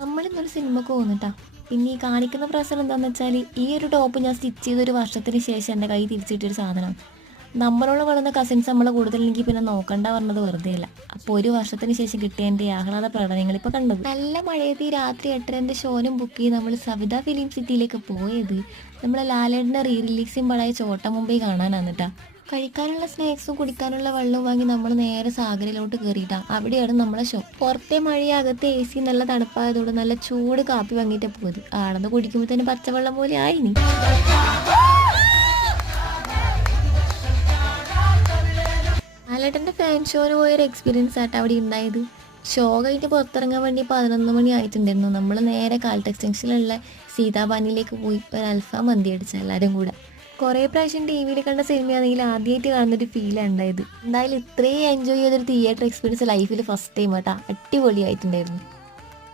നമ്മളിന്നൊരു സിനിമക്ക് പോകുന്നുട്ടാ പിന്നെ ഈ കാണിക്കുന്ന പ്രശ്നം എന്താണെന്ന് വെച്ചാൽ ഈ ഒരു ടോപ്പ് ഞാൻ സ്റ്റിച്ച് ചെയ്ത ഒരു വർഷത്തിന് ശേഷം എന്റെ കൈ തിരിച്ചിട്ടൊരു സാധനം നമ്മളോട് വളർന്ന കസിൻസ് നമ്മളെ കൂടുതലെങ്കിൽ പിന്നെ നോക്കണ്ട പറഞ്ഞത് വെറുതെ അല്ല. അപ്പോൾ ഒരു വർഷത്തിന് ശേഷം കിട്ടിയ എന്റെ ആഹ്ലാദ പ്രകടനങ്ങൾ ഇപ്പോൾ കണ്ടത്. നല്ല മഴയത്ത് രാത്രി എട്ടരന്റെ ഷോനും ബുക്ക് ചെയ്ത് നമ്മൾ സവിത ഫിലിം സിറ്റിയിലേക്ക് പോയത് നമ്മളെ ലാലേട്ടന്റെ റീ റിലീസിംഗ് പടായ ചോട്ട മുമ്പേ കാണാനാണ് കേട്ടാ കഴിക്കാനുള്ള സ്നാക്സും കുടിക്കാനുള്ള വെള്ളവും വാങ്ങി നമ്മൾ നേരെ സാഗരയിലോട്ട് കയറിയിട്ടാ. അവിടെയാണ് നമ്മളെ ഷോ പുറത്തെ മഴയകത്തെ എ സി നല്ല തണുപ്പായതോടെ നല്ല ചൂട് കാപ്പി വാങ്ങിയിട്ട് പോയത്. ആണെന്ന് കുടിക്കുമ്പോൾ തന്നെ പച്ചവെള്ളം പോലെ ആയിനി ലാലേട്ടന്റെ ഫാൻ ഷോന് പോയൊരു എക്സ്പീരിയൻസ് ആയിട്ട് അവിടെ ഉണ്ടായത്. ഷോ കഴിഞ്ഞ് പുറത്തിറങ്ങാൻ വേണ്ടി പതിനൊന്ന് മണി ആയിട്ടുണ്ടായിരുന്നു. നമ്മൾ നേരെ കാൽടെക്സ് ജംഗ്ഷനിലുള്ള സീതാബാനിലേക്ക് പോയി. ഒരു അൽഫാം മന്തി അടിച്ച എല്ലാവരും കൂടെ. കുറേ പ്രാവശ്യം ടി വിയിൽ കണ്ട സിനിമയാണെങ്കിൽ ആദ്യമായിട്ട് കാണുന്നൊരു ഫീലാണ് ഉണ്ടായത് എന്തായാലും ഇത്രയും എൻജോയ് ചെയ്തൊരു തിയേറ്റർ എക്സ്പീരിയൻസ് ലൈഫിൽ ഫസ്റ്റ് ടൈം കേട്ടോ അടിപൊളിയായിട്ടുണ്ടായിരുന്നു.